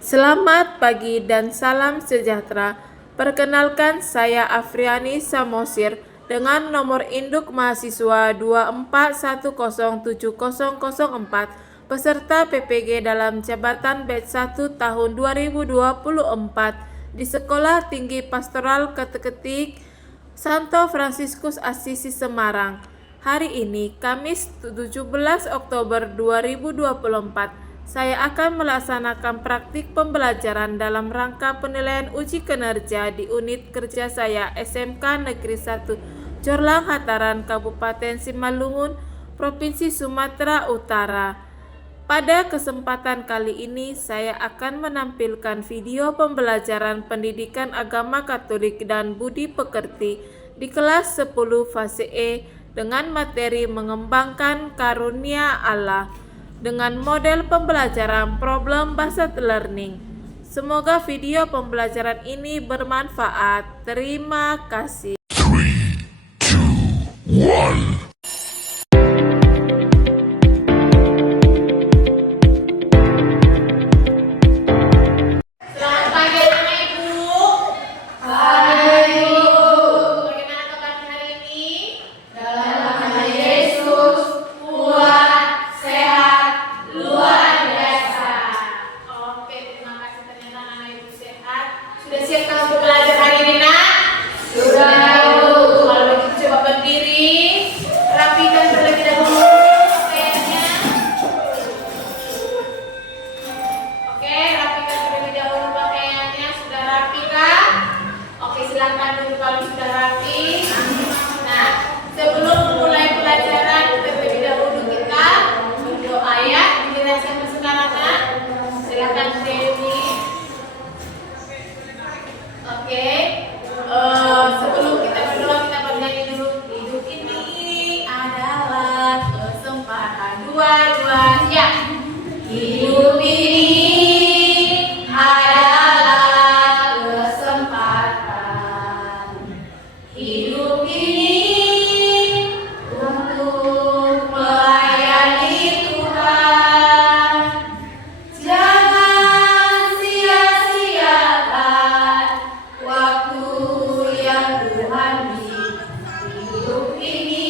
Selamat pagi dan salam sejahtera. Perkenalkan, saya Afriani Samosir dengan nomor induk mahasiswa 241070004, peserta PPG dalam jabatan batch 1 tahun 2024 di Sekolah Tinggi Pastoral Keteketik Santo Fransiskus Assisi Semarang. Hari ini, Kamis 17 Oktober 2024, saya akan melaksanakan praktik pembelajaran dalam rangka penilaian uji kinerja di unit kerja saya SMK Negeri 1 Jorlang Hataran, Kabupaten Simalungun, Provinsi Sumatera Utara. Pada kesempatan kali ini, saya akan menampilkan video pembelajaran pendidikan agama Katolik dan budi pekerti di kelas 10 fase E dengan materi mengembangkan karunia Allah dengan model pembelajaran problem-based learning. Semoga video pembelajaran ini bermanfaat. Terima kasih. 3, 2, 1. Selamat pagi anak ibu. Pagi ibu. Bagaimana kabar hari ini? Dalam nama Yesus, kuat, sehat, luar biasa. Oke, terima kasih, ternyata anak ibu sehat. Sudah siap untuk belajar hari ini, nak? Sudah. Kalau begitu coba berdiri, rapikan terlebih dahulu pakaiannya. Oke, rapikan terlebih dahulu pakaiannya. Sudah rapi kan? Oke, silakan dulu kalau sudah rapi. Nah, sebelum mulai pelajaran, terlebih dahulu kita berdoa ya. Giliran siapa sekarang, nak? Silakan Dewi. Oke. Sebelum kita berdoa, kita bernyanyi dulu. Hidup ini adalah kesempatan. Dua, ya. Hidup ini adalah kesempatan. Hidup ini untuk melayani Tuhan. Jangan sia-siakan waktu yang Tuhan beri. Hidup ini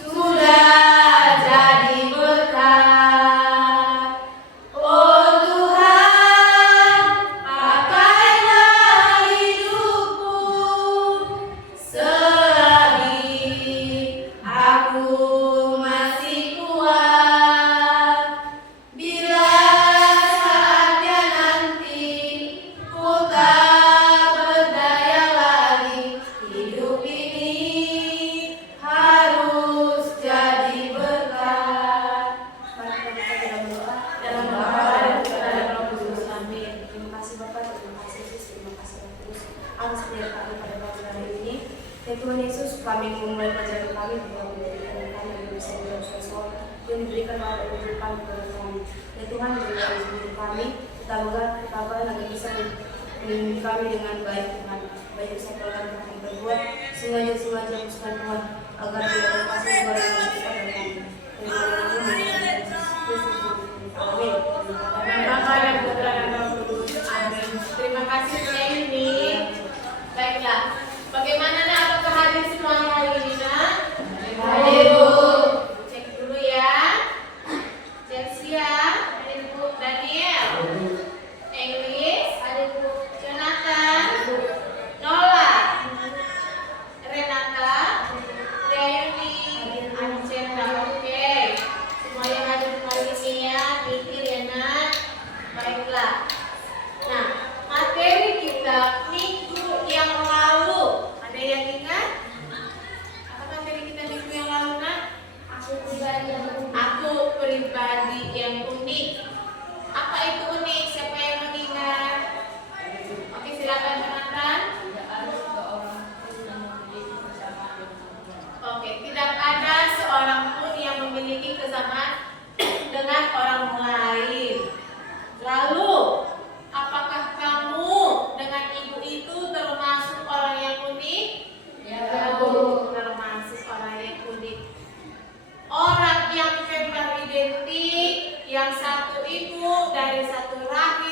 sudah jadi berkat. Oh Tuhan, pakailah hidupku selagi aku masih kuat. Bila saatnya nanti ku tak berdaya lagi, hidup ini harus jadi berkat. Mari kita dalam doa. Dalam doa dan kepada Roh Kudus. Amin. Terima kasih Bapak, terima kasih Yesus, terima kasih Roh Kudus. Atas penyertaan pada pagi hari ini. Ya Tuhan Yesus, kami memulai pelajaran kami dengan memberikan kami yang bisa menjawab sesuatu yang diberikan oleh kehidupan kepada kami. Ya Tuhan, berikan hidup kami, tambah agar bisa membimbing kami dengan baik Tuhan. Baik bisa Tuhan kami berbuat sengaja Tuhan Tuhan agar tidak terpaksa kepada kita dan kami. Terima Amin. Amin. Bapa dan Putra dan Roh Kudus. Amin. Terima kasih Dewi. Baiklah. Bagaimana nak? Apakah hadir semuanya hari ini, nak? Hadir, Bu. Cek dulu ya. Chelsea, hadir Bu. Daniel, English, hadir Bu. Jonathan, Nola, Renata, Dewi, Anceta. Oke. Semua yang hadir hari ini ya, mikir ya nak. Baiklah. Nah, materi kita minggu yang lalu, ada yang ingat? Apa materi kita minggu yang lalu, nak? Aku pribadi yang unik. Apa itu unik? Siapa yang mengingat? Oke, silakan Jonathan. Oke, tidak ada seorang pun yang memiliki kesamaan dengan orang lain. Lalu, apakah kamu dengan ibu itu termasuk orang yang unik? Ya, termasuk orang yang unik. Orang yang identik, yang satu itu dari satu rahim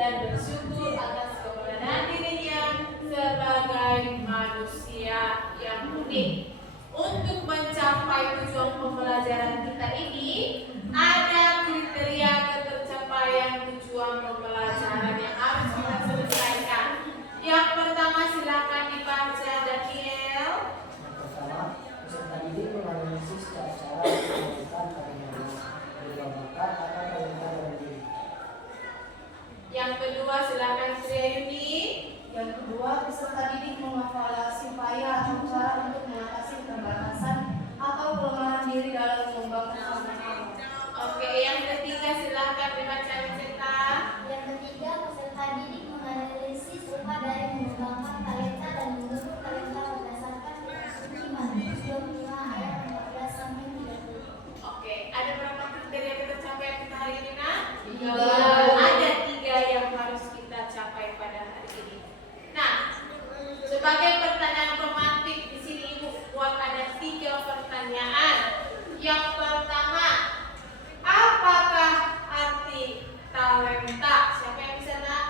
dan bersyukur atas keberadaan dirinya sebagai manusia yang unik. Untuk mencapai tujuan pembelajaran kita ini, ada kriteria ketercapaian tujuan pembelajaran yang harus kita selesaikan. Yang pertama, silakan dibaca, Daniel. Yang pertama, peserta didik menganalisis cara melakukan karya berupa bakat atau talenta dalam diri. Yang kedua, silakan Sriayuni. Yang kedua, peserta didik mengevaluasi upaya atau cara untuk mengatasi keterbatasan atau kelemahan diri dalam mengembangkan pengetahuan. Oke, yang ketiga silakan dibaca Vicenta. Yang ketiga, peserta didik menganalisis upaya dari mengembangkan talenta dan mengukur talenta berdasarkan Filosofi Markus 25 ayat 14 sampai 30. Oke, ada berapa kriteria kita capai kita hari ini, Nak? Tiga. Ada 3 yang harus kita capai pada hari ini. Nah, sebagai pertanyaan romantik di sini Ibu buat ada 3 pertanyaan. Yang pertama, apakah arti talenta? Siapa yang bisa, Nak?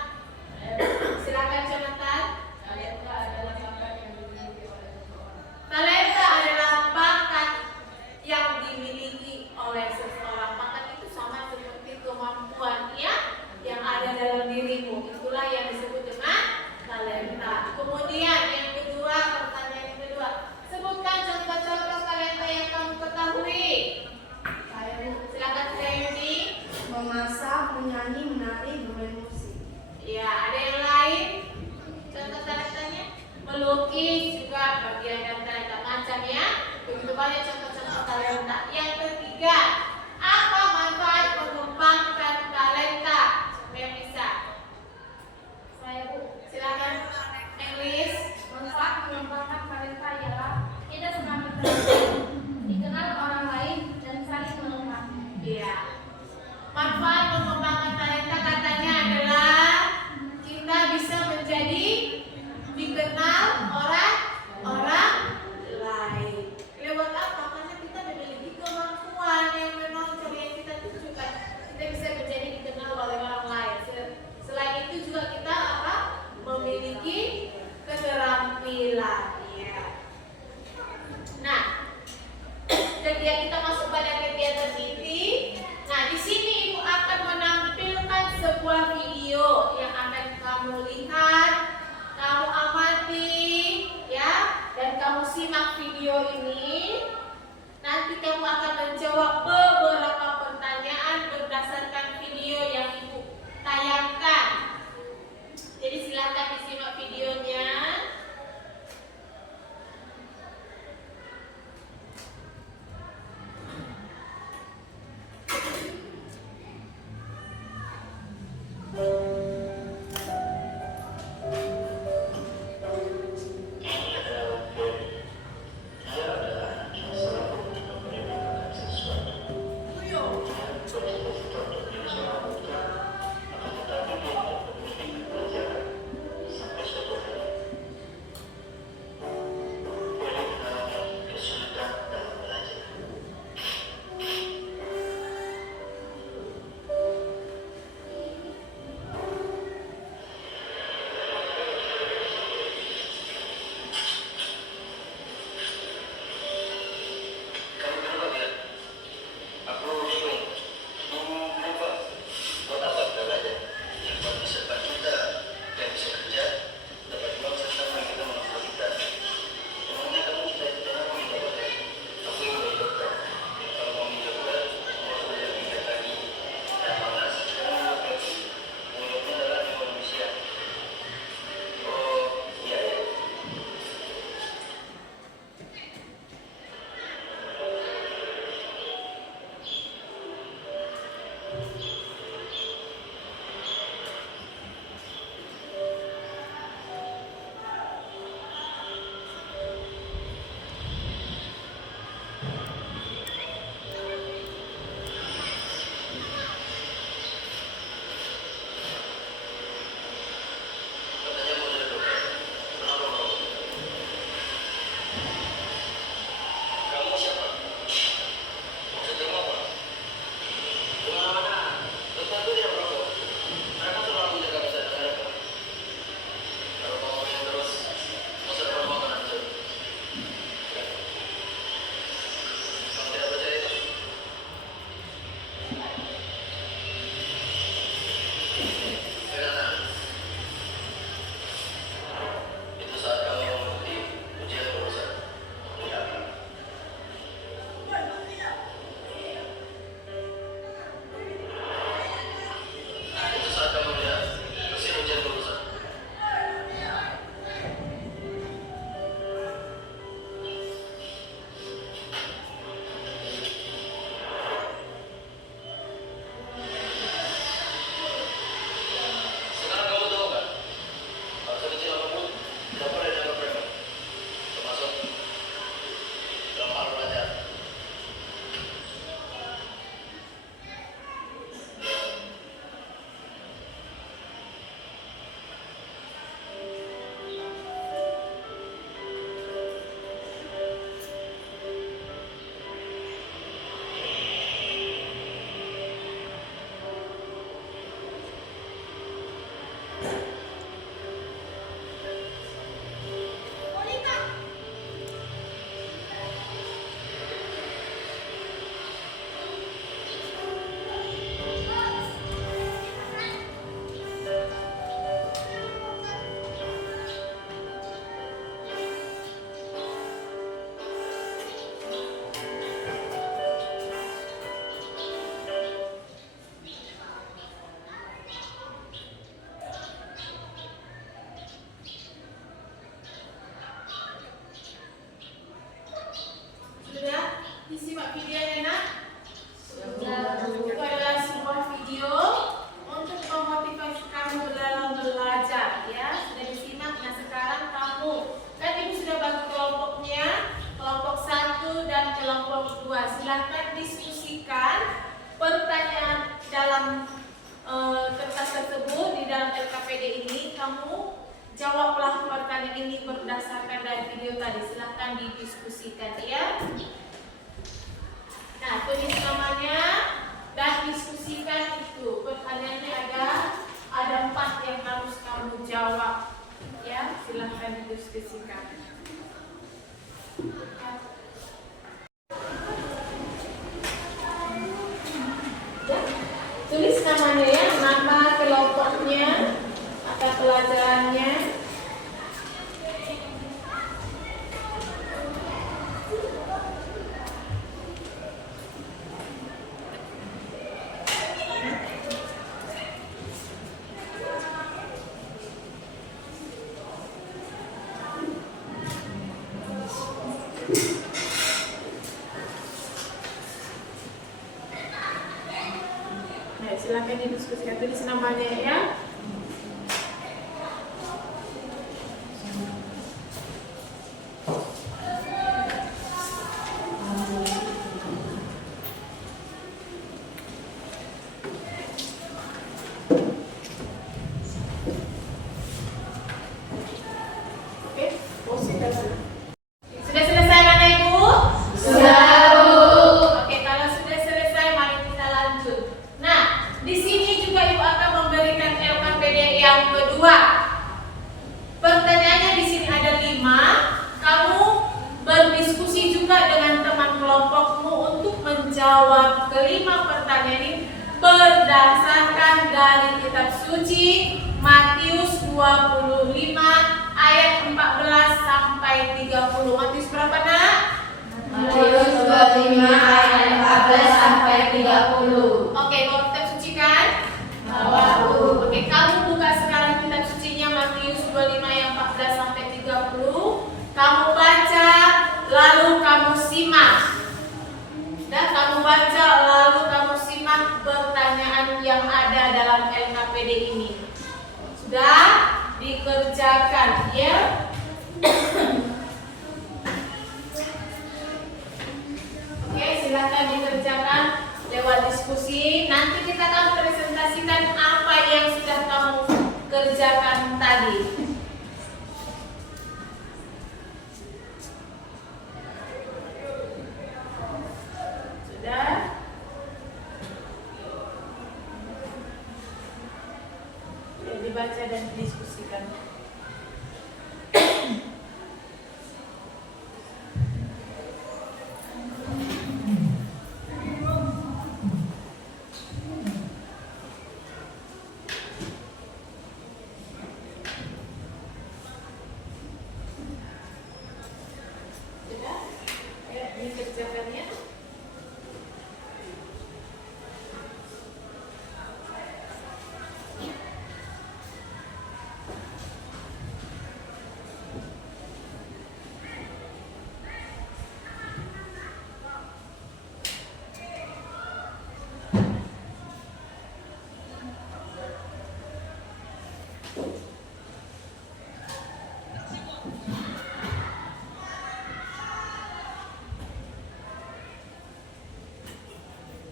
Silakan Jonathan. Talenta adalah bakat yang dimiliki oleh seseorang. Talenta adalah bakat yang dimiliki oleh seseorang. Bakat itu sama seperti kemampuan ya yang ada dalam dirimu. Itulah yang disebut dengan talenta. Kemudian yang kedua, pertanyaan yang kedua, sebutkan contoh-contoh talenta yang kamu ketahui. Saya Bu, Silakan Sriayuni. memasak, menyanyi, menari, bermain musik. Ya, ada yang lain? Contoh talentanya? Melukis juga bagian dari talenta macam ya. Begitu banyak contoh-contoh talenta. Yang ketiga, apa manfaat mengembangkan talenta? Siapa yang bisa? Saya Bu, Silakan English. manfaat mengembangkan talenta ialah kita semakin terkenal, dikenal orang lain dan saling melengkapi. Iya. Manfaat mengembangkan talenta katanya adalah kita bisa menjadi dikenal orang lain. Lewat apa? Karena kita memiliki kemampuan yang menonjol yang kita tunjukkan. Kita bisa menjadi dikenal oleh orang lain. Selain itu juga kita apa? Memiliki keterampilan. Ya. Nah, ketika kita masuk pada kegiatan ini, nah di sini Ibu akan menampilkan sebuah video yang akan kamu lihat, kamu amati, ya, dan kamu simak video ini. Nanti kamu akan menjawab beberapa pertanyaan berdasarkan video yang Ibu tayangkan. Jadi silakan disimak videonya. Kamu siapa? Maksudmu apa? Kemana-mana? pertanyaan ini berdasarkan dari video tadi. Silahkan didiskusikan ya. Nah, tulis namanya dan diskusikan itu. Pertanyaannya ada 4 yang harus kamu jawab. Ya, silahkan didiskusikan. Tulis namanya ya, nama kelompoknya, mata pelajarannya. Nah, silakan didiskusikan, tulis namanya ya. Oke, posisi dulu. Sudah selesai Bapak Ibu? Sudah, Bu. Oke, kalau sudah selesai mari kita lanjut. Nah, di sini juga Ibu akan memberikan LKPD yang kedua. Pertanyaannya di sini ada 5. Kamu berdiskusi juga dengan teman kelompokmu untuk menjawab kelima pertanyaan ini berdasarkan dari kitab suci Matius 25 ayat 14 sampai 30. Matius berapa nak? Matius 25 ayat 14 sampai 30. Oke, bawa kitab suci kan? Bawa, Bu. Oke, kamu buka sekarang kitab sucinya Matius 25 ayat 14 sampai 30. Kamu baca, lalu kamu simak. Dan kamu baca, lalu kamu simak pertanyaan yang ada dalam LKPD ini. Sudah dikerjakan, ya? Oke, silakan dikerjakan lewat diskusi. Nanti kita akan presentasikan apa yang sudah kamu kerjakan tadi. Sudah? Ya, dibaca dan didiskusikan. Sudah? Ya, dikerjakannya.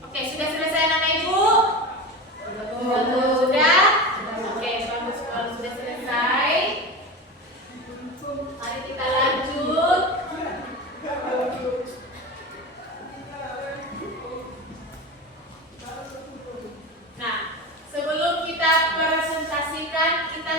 Oke, sudah selesai anak ibu? Sudah? Oke, bagus kalau sudah selesai. Mari kita lanjut. Nah, sebelum kita presentasikan, kita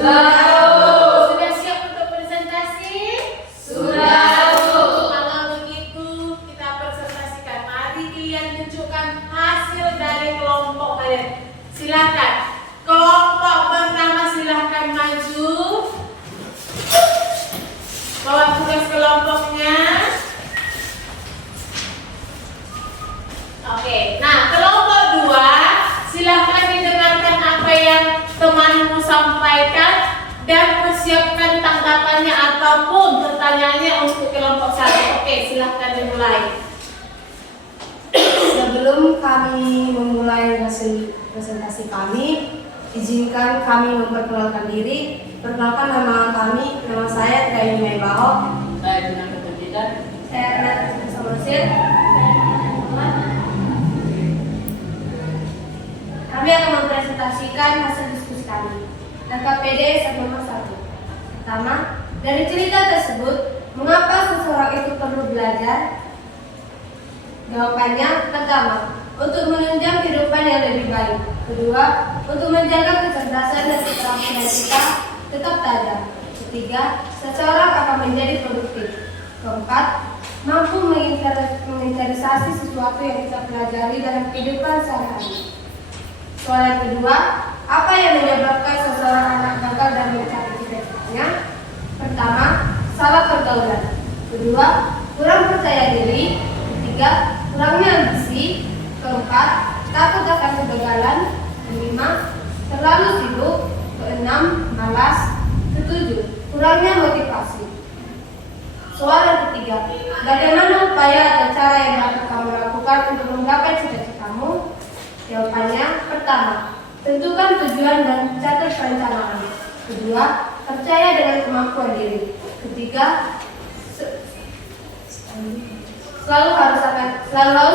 Sudah siap untuk presentasi? Sudah. Kalau begitu kita presentasikan. Mari kalian tunjukkan hasil dari kelompok kalian. Silakan. Kelompok pertama silakan maju. Bawa tugas kelompoknya. Oke, nah kelompok 2 silakan didengarkan apa yang temanmu sampaikan dan persiapkan tanggapannya ataupun pertanyaannya untuk kelompok 1. Oke, silakan dimulai. Sebelum kami memulai hasil presentasi kami, izinkan kami memperkenalkan diri. Perkenalkan nama kami, nama saya Trai Mei Bao. Saya dengan kepentingan. Saya Renata Samosir. Kami akan mempresentasikan hasil diskusi kami. LKPD nomor 1. Pertama, dari cerita tersebut, mengapa seseorang itu perlu belajar? Jawabannya, pertama, untuk menunjang kehidupan yang lebih baik. Kedua, untuk menjaga kecerdasan dan keterampilan kita tetap tajam. Ketiga, seseorang akan menjadi produktif. Keempat, mampu menginterisasi sesuatu yang kita pelajari dalam kehidupan sehari-hari. Soal yang kedua, apa yang menyebabkan seseorang anak gagal dan mencari cita-citanya? Pertama, salah pergaulan. Kedua, kurang percaya diri. Ketiga, kurangnya ambisi. Keempat, takut akan kegagalan. Kelima, terlalu sibuk. Keenam, malas. Ketujuh, kurangnya motivasi. Soal yang ketiga, bagaimana upaya atau cara yang dapat kamu lakukan untuk menggapai cita-citamu? Jawabannya, pertama, tentukan tujuan dan catat perencanaan. Kedua, percaya dengan kemampuan diri. Ketiga, selalu harus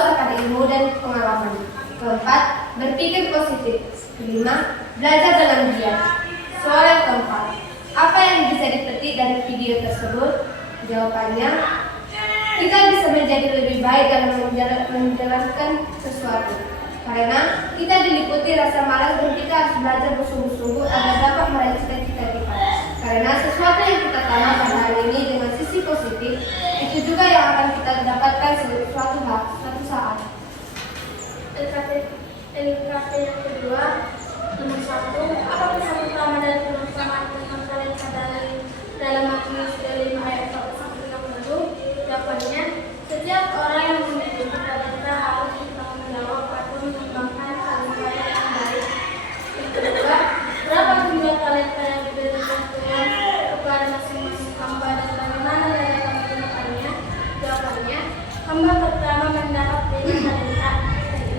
akan ilmu dan pengalaman. Keempat, berpikir positif. Kelima, belajar dengan giat. Soal yang keempat, apa yang bisa dipetik dari video tersebut? Jawabannya, kita bisa menjadi lebih baik dalam menjalankan sesuatu. Karena kita diliputi rasa malas dan kita harus belajar bersungguh-sungguh agar dapat meraih cita-cita kita. Karena sesuatu yang kita tanamkan hari ini dengan sisi positif, itu juga yang akan kita dapatkan suatu saat. LKP yang kedua, nomor 1, apa pesan utama dari perusahaan tentang talenta dalam Matius 5 ayat 1-60? Jawabannya, setiap orang yang memiliki talenta harus bertanggung jawab atau mengembangkan talenta yang baik. Yang kedua, berapa jumlah talenta yang diberikan Tuhan kepada masing-masing hamba dan bagaimana cara menggunakannya? Jawabannya, hamba pertama mendapat banyak talenta.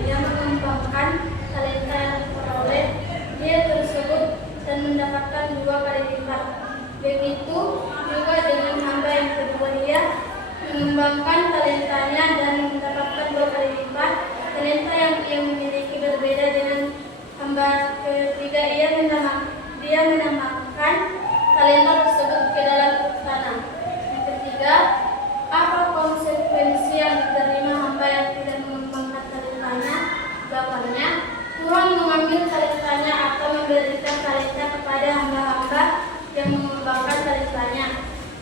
Dia mengembangkan talenta yang diperoleh dia tersebut dan mendapatkan 2 kali lipat. Begitu juga dengan hamba yang kedua, dia mengembangkan talentanya dan mendapatkan 2 kali lipat. Talenta yang ia memiliki berbeda dengan hamba ketiga. Dia menambahkan talenta tersebut ke dalam tanah. Yang ketiga, apa konsekuensi yang diterima hamba yang tidak mengembangkan talentanya? Jawabannya, Tuhan mengambil talentanya atau memberikan talenta kepada hamba-hamba yang mengembangkan talentanya.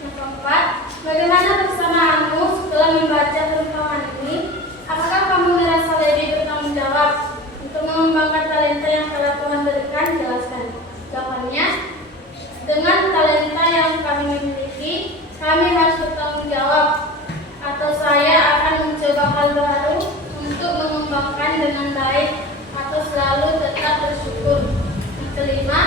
Yang keempat, bagaimana persamaanmu setelah membaca perumpamaan ini? Apakah kamu merasa lebih bertanggung jawab untuk mengembangkan talenta yang telah Tuhan berikan? Jelaskan. Jawabannya, dengan talenta yang kami miliki, kami harus bertanggung jawab, atau saya akan mencoba hal baru untuk mengembangkan dengan baik atau selalu tetap bersyukur. Yang kelima,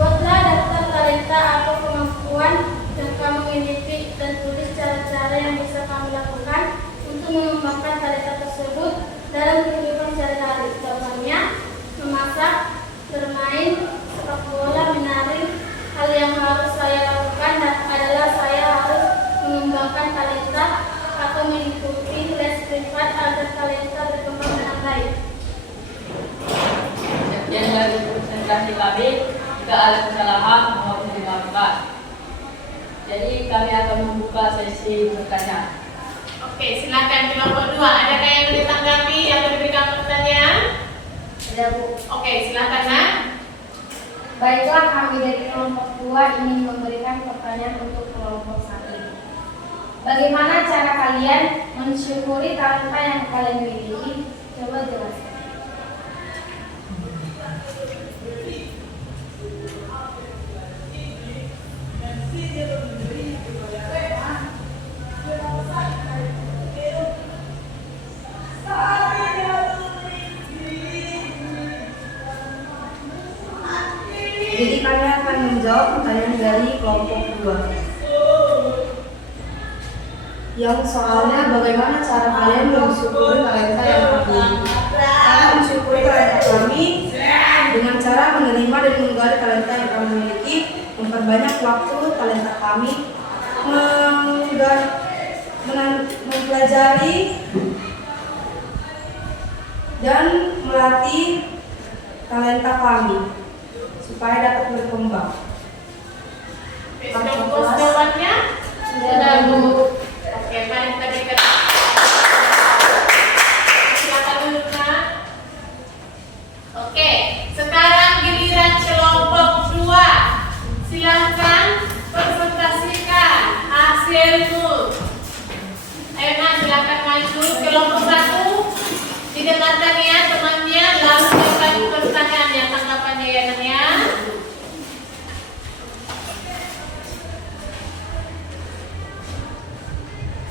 buatlah daftar talenta atau kemampuan yang kamu miliki dan tulis cara-cara yang bisa kamu lakukan untuk mengembangkan talenta tersebut dalam kehidupan sehari-hari. Jawabannya, memasak, bermain, sepak bola, menari. Hal yang harus saya lakukan adalah saya harus mengembangkan talenta atau mengikuti les privat agar talenta berkembang dengan baik. Sekian dari presentasi kami. Jika ada kesalahan, mohon dimaafkan. Jadi kami akan membuka sesi bertanya. Oke, silakan kelompok 2. Adakah yang ditanggapi atau diberikan pertanyaan? Ada, Bu. Oke, silakan, Nak. Baiklah, kami dari kelompok 2 ingin memberikan pertanyaan untuk kelompok 1. Bagaimana cara kalian mensyukuri talenta yang kalian miliki? Coba jelaskan. Jadi kalian akan menjawab pertanyaan dari kelompok 2. Yang soalnya bagaimana cara kalian mensyukuri talenta yang kami miliki? Kalian mensyukuri talenta kami dengan cara menerima dan menggali talenta yang kami miliki, memperbanyak waktu talenta kami, mempelajari dan melatih talenta kami supaya dapat berkembang. Sudah puas jawabannya? Sudah, Bu. Oke, mari kita berikan. Silakan duduk, Nak. Oke, sekarang giliran kelompok 2. Silakan presentasikan hasilmu. Ayo, Nak, silakan maju. Kelompok 1 didengarkan ya temannya, lalu berikan pertanyaannya, tanggapannya ya, Nak ya.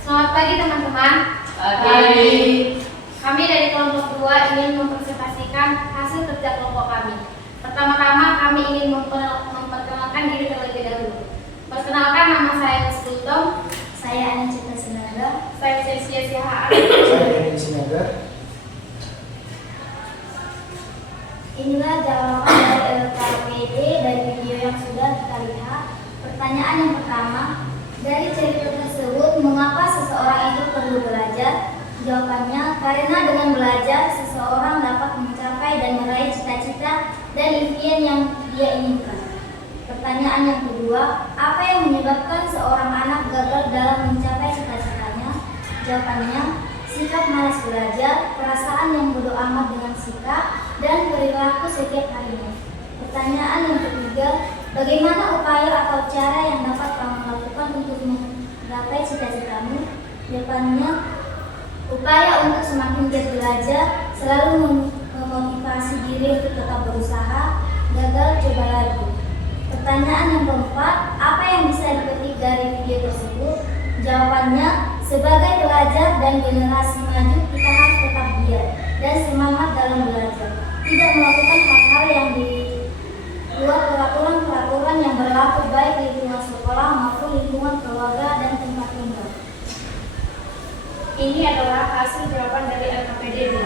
Selamat pagi teman-teman. Pagi. Kami dari kelompok 2 ingin mempresentasikan hasil kerja kelompok kami. Pertama-tama kami ingin memperkenalkan diri terlebih dahulu. Perkenalkan, nama saya Sultom. Saya Ana Cita Sinaga. Saya Cesia Sihaan. Saya Denis Sinaga. Inilah jawaban dari LKPD dari video yang sudah kita lihat. Pertanyaan yang pertama, dari cerita tersebut, mengapa seseorang itu perlu belajar? Jawabannya, karena dengan belajar, seseorang dapat mencapai dan meraih cita-cita dan impian yang dia inginkan. Pertanyaan yang kedua, apa yang menyebabkan seorang anak gagal dalam mencapai cita-citanya? Jawabannya, sikap malas belajar, perasaan yang bodoh amat dengan sikap, dan perilaku setiap harinya. Pertanyaan yang ketiga, bagaimana upaya atau cara yang dapat kamu lakukan untuk menggapai cita-citamu? Jawabannya, upaya untuk semakin giat belajar, selalu memotivasi diri untuk tetap berusaha, gagal coba lagi. Pertanyaan yang keempat, apa yang bisa dipetik dari video tersebut? Jawabannya, sebagai pelajar dan generasi maju, kita harus tetap giat dan semangat dalam belajar. Tidak melakukan hal-hal yang di luar peraturan-peraturan yang berlaku baik di lingkungan sekolah maupun lingkungan keluarga dan tempat tinggal. Ini adalah hasil jawaban dari LKPD 2.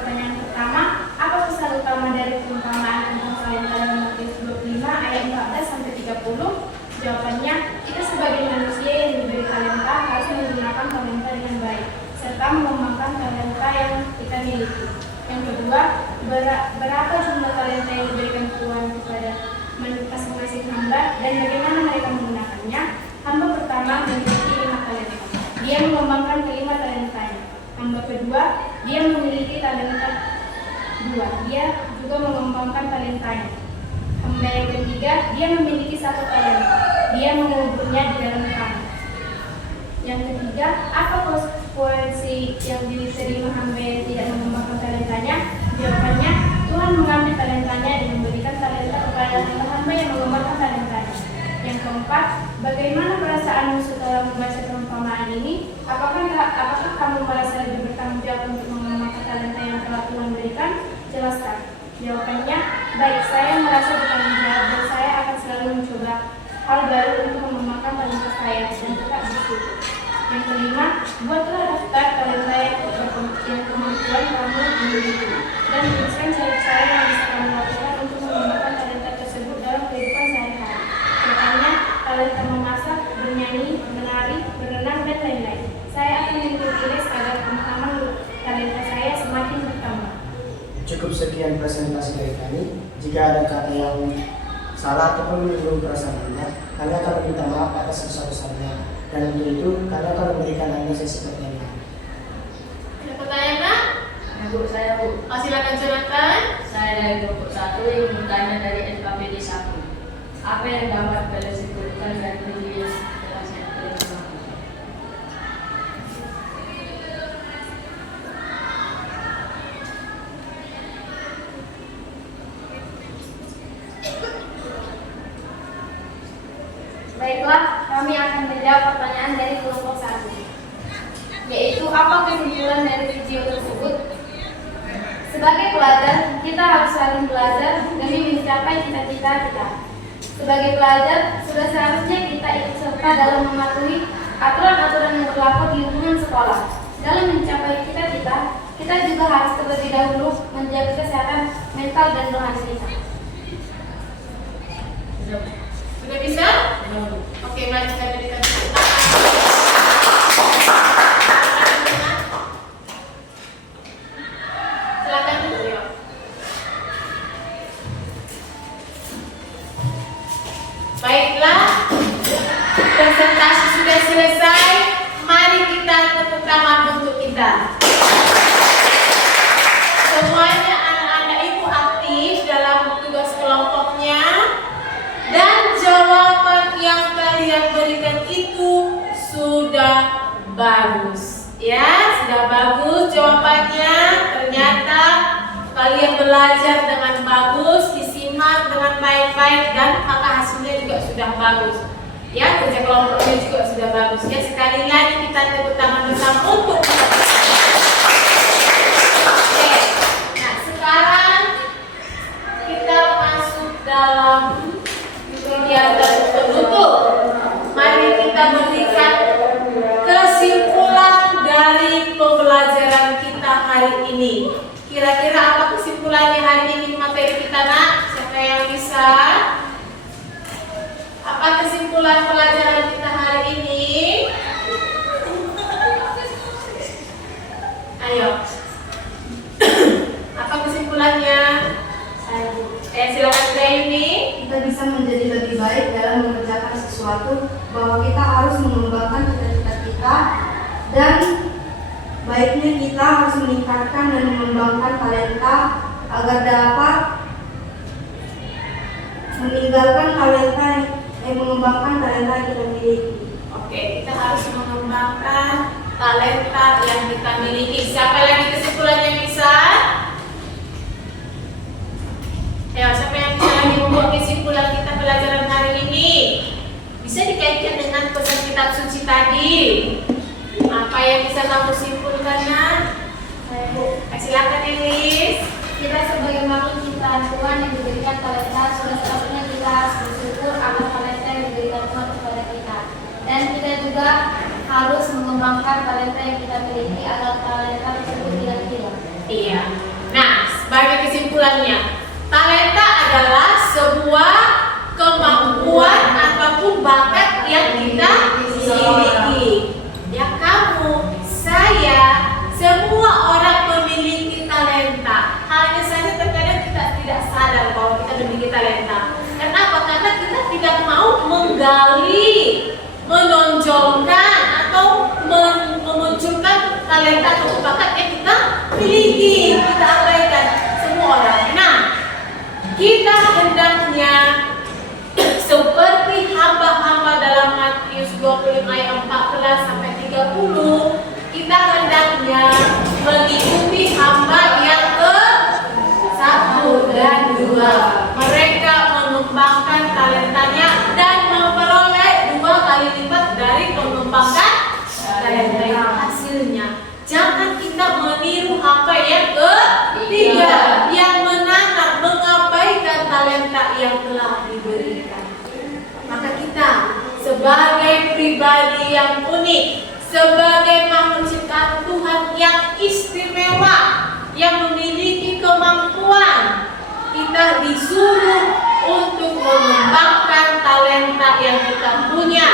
Pertanyaan pertama, apa pesan utama dari perumpamaan tentang talenta dalam Matius 25 ayat 14 sampai 30? Jawabannya, kita sebagai manusia yang diberi talenta harus menggunakan talenta dengan baik serta mengembangkan talenta yang kita miliki. Yang kedua, berapa jumlah talenta yang diberikan Tuhan kepada masing-masing hamba dan bagaimana mereka menggunakannya? Hamba pertama memiliki 5 talenta. Dia mengembangkan kelima talentanya. Hamba kedua, dia memiliki talenta 2. Dia juga mengembangkan talentanya. Hamba yang ketiga, dia memiliki 1 talenta. Dia menguburnya di dalam tanah. Yang ketiga, apa konsekuensi yang diterima hamba yang tidak mengembangkan talentanya? Jawabannya, Tuhan mengambil talentanya dan memberikan talenta kepada hamba-hamba yang mengembangkan talentanya. Yang keempat, bagaimana perasaanmu setelah membaca perumpamaan ini? Apakah kamu merasa lebih bertanggung jawab untuk mengembangkan talenta yang telah Tuhan berikan? Jelaskan. Jawabannya, baik, saya merasa bertanggung jawab dan saya akan selalu mencoba hal baru untuk mengembangkan talenta saya dan tetap bersyukur. Yang kelima, buatlah daftar talenta yang kemampuan kamu miliki dan tuliskan cara-cara yang bisa kamu lakukan untuk mengembangkan talenta tersebut dalam kehidupan sehari-hari. Contohnya, talenta memasak, bernyanyi, menari, berenang, dan lain-lain. Saya akan mengikuti les agar pemahaman talenta saya semakin bertambah. Cukup sekian presentasi dari kami. Jika ada kata yang salah ataupun menyinggung perasaan Anda, kami akan meminta maaf atas sebesar-besarnya. Dan untuk itu, kami akan memberikan Anda sesi pertanyaan. Ada pertanyaan, Nak? Bu, saya Bu. Silakan Jonathan. Saya dari kelompok 1 yang bertanya dari LKPD satu. Apa yang dapat kalian sebutkan dari diri yang telah saya lakukan? Baiklah, kami akan menjawab pertanyaan dari kelompok 1, yaitu apa kesimpulan dari video tersebut? Sebagai pelajar, kita harus saling belajar demi mencapai cita-cita kita. Sebagai pelajar, sudah seharusnya kita ikut serta dalam mematuhi aturan-aturan yang berlaku di lingkungan sekolah. Dalam mencapai cita-cita, kita juga harus terlebih dahulu menjaga kesehatan mental dan rohani kita. Sudah bisa? Oke, mari kita berikan tepuk tangan. Silakan Bu Rio. Baiklah, presentasi sudah selesai. Mari kita tepuk tangan untuk kita. Semuanya anak-anak itu aktif dalam tugas kelompoknya. Dan jawaban yang kalian berikan itu sudah bagus. Ya, sudah bagus jawabannya. Ternyata kalian belajar dengan bagus, disimak dengan baik-baik, dan maka hasilnya juga sudah bagus. Ya, kerja kelompoknya juga sudah bagus. Ya, sekali lagi kita tepuk tangan bersama untuk Oke. Nah, sekarang kita masuk dalam kegiatan penutup. Mari kita berikan kesimpulan dari pembelajaran kita hari ini. Kira-kira apa kesimpulannya hari ini materi kita, Nak? Siapa yang bisa? Apa kesimpulan pelajaran kita hari ini? Ayo. Apa kesimpulannya? Silakan Zaini. Kita bisa menjadi lebih baik dalam mengerjakan sesuatu, bahwa kita harus mengembangkan cita-cita kita, dan baiknya kita harus meningkatkan dan mengembangkan talenta agar dapat meninggalkan mengembangkan talenta yang kita miliki. Oke, kita harus mengembangkan talenta yang kita miliki. Siapa lagi kesimpulannya bisa? Ya, siapa yang bisa lagi membuat kesimpulan kita pelajaran hari ini? Bisa dikaitkan dengan pesan kitab suci tadi. Apa yang bisa kamu simpulkan, Nak? Silakan, Elis. Kita sebagai makhluk ciptaan Tuhan yang diberikan talenta, sudah sepatutnya kita harus bersyukur akan talenta yang diberikan Tuhan kepada kita. Dan kita juga harus mengembangkan talenta yang kita miliki agar talenta tersebut tidak hilang. Iya. Nah, sebagai kesimpulannya, talenta adalah sebuah kemampuan ataupun bakat yang kita miliki. Ya, kamu, saya, semua orang memiliki talenta. Hanya saja terkadang kita tidak sadar bahwa kita memiliki talenta. Kenapa? Karena kita tidak mau menggali, menonjolkan atau memunculkan talenta atau bakat yang kita miliki. Kita abaikan semua orang. Nah, kita hendaknya seperti hamba-hamba dalam Matius 25 ayat 14 sampai 30, kita hendaknya mengikuti hamba yang ke-1 dan 2. Mereka mengembangkan talentanya dan memperoleh 2 kali lipat dari mengembangkan talenta yang hasilnya. Jangan kita meniru hamba yang ketiga, yang menanam, mengabaikan talenta yang telah diberikan. Maka kita sebagai pribadi yang unik, sebagai makhluk ciptaan Tuhan yang istimewa, yang memiliki kemampuan, kita disuruh untuk mengembangkan talenta yang kita punya.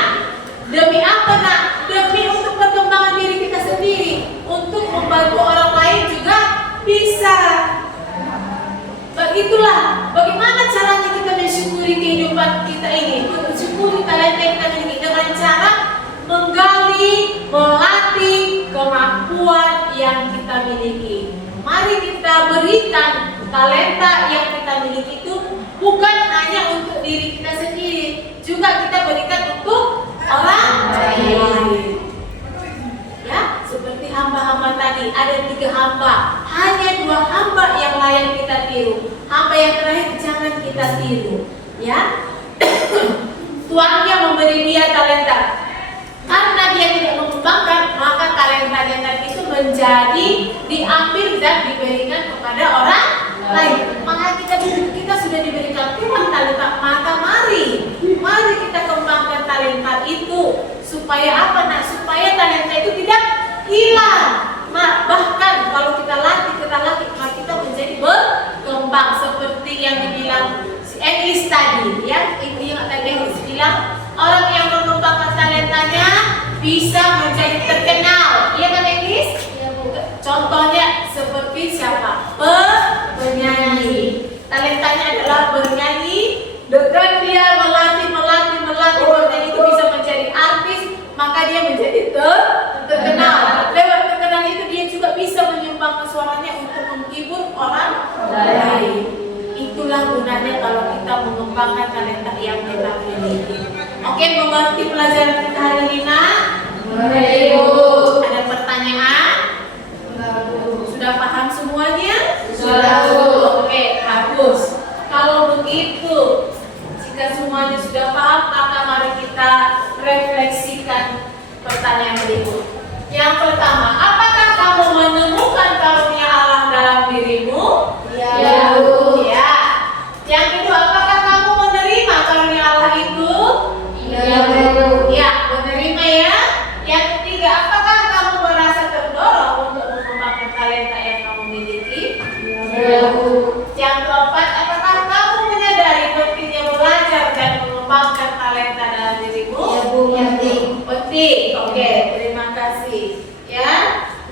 Demi apa, Nak? Demi untuk perkembangan diri kita sendiri, untuk membantu orang lain juga bisa. Begitulah bagaimana caranya kita mensyukuri kehidupan kita ini, mensyukuri talenta yang kita miliki dengan cara menggali, melatih kemampuan yang kita miliki. Mari kita berikan talenta yang kita miliki itu bukan hanya untuk hamba. Hanya 2 hamba yang layak kita tiru. Hamba yang terakhir jangan kita tiru, ya. Tuannya memberi dia talenta. Karena dia tidak mengembangkan, maka talentanya tadi itu menjadi diambil dan diberikan kepada orang lain. Maka kita sudah diberikan Tuhan talenta, maka mari kita kembangkan talenta itu supaya apa? Nah, supaya talenta itu tidak hilang. Bahkan kalau kita latih, maka kita menjadi berkembang seperti yang dibilang si Englis tadi, ya. Yang tadi Englis bilang orang yang mengembangkan talentanya bisa menjadi terkenal, iya kan Englis? Iya, Bu. Contohnya seperti siapa? Penyanyi. Talentanya adalah bernyanyi, dan dia melatih bernyanyi itu bisa menjadi artis, maka dia menjadi terkenal. Lewat terkenal itu dia juga bisa menyumbangkan suaranya untuk menghibur orang lain. Itulah gunanya kalau kita mengembangkan talenta yang kita miliki. Oke, mengerti pelajaran kita hari ini, nak? Ada pertanyaan? Sudah paham semuanya? Sudah. Oke, bagus. Kalau begitu, jika semuanya sudah paham, maka mari kita refleksikan pertanyaan berikut. Yang pertama, apakah kamu menemukan karunia Allah dalam dirimu? Ya, Bu. Ya. Yang kedua, apakah kamu menerima karunia Allah itu? Ya, Bu. Ya, menerima ya. Yang ketiga, apakah kamu merasa terdorong untuk mengembangkan talenta yang kamu miliki? Ya, Bu. Yang keempat, apakah kamu menyadari pentingnya belajar dan mengembangkan talenta dalam dirimu? Ya, Bu. Penting. Penting. Oke, terima kasih. Ya.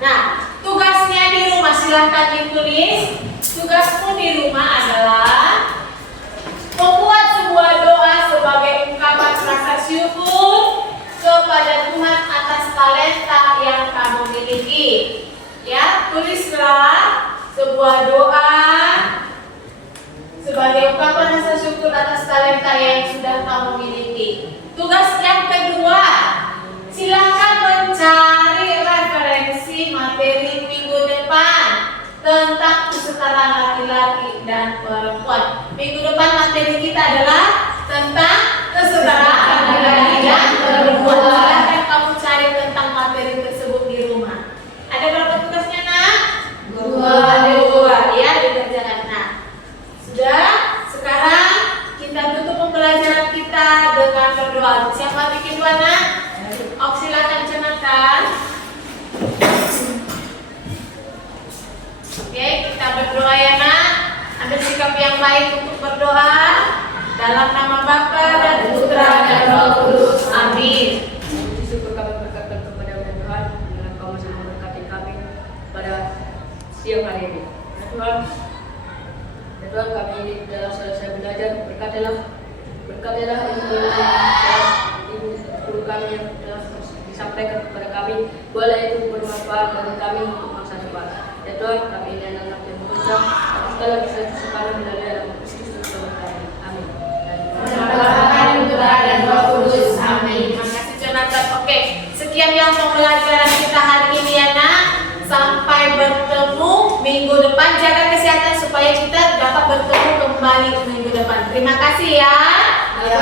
Nah, tugasnya di rumah silahkan ditulis. Tugasmu di rumah adalah membuat sebuah doa sebagai ungkapan rasa syukur kepada Tuhan atas talenta yang kamu miliki. Ya, tulislah sebuah doa sebagai ungkapan rasa syukur atas talenta yang sudah kamu miliki. Tugas yang kedua, silakan mencari referensi materi minggu depan tentang kesetaraan laki-laki dan perempuan. Minggu depan materi kita adalah tentang kesetaraan laki-laki dan perempuan. Silakan kamu cari tentang materi tersebut di rumah. Ada berapa tugasnya, nak? 2. Ada 2, ya, dikerjakan. Nah, sudah. Sekarang kita tutup pembelajaran kita dengan berdoa. Siapa bikin doa, nak? Silakan canangkan. Oke, kita berdoa ya, nak. Ambil sikap yang baik untuk berdoa dalam nama Bapa dan Putra dan Roh Kudus. Amin. Syukur kami berkatkan kepada Tuhan dengan Kau masih memberkati kami pada siang hari ini. Ya Tuhan, kami ini telah selesai belajar. Berkatilah ibu guru kami yang telah disampaikan kepada kami. Boleh itu bermanfaat bagi kami untuk masa depan. Ya Tuhan, kami ini anak-anak yang berusaha, tapi segala bisa sekarang dari dalam Kristus Tuhan kami. Amin. Bapa, Putra dan Roh Kudus. Amin. Terima kasih, Jonathan. Oke, sekian yang pembelajaran kita hari ini ya, nak. Sampai bertemu minggu depan. Jaga kesehatan supaya kita dapat bertemu kembali minggu depan. Terima kasih ya. Ya.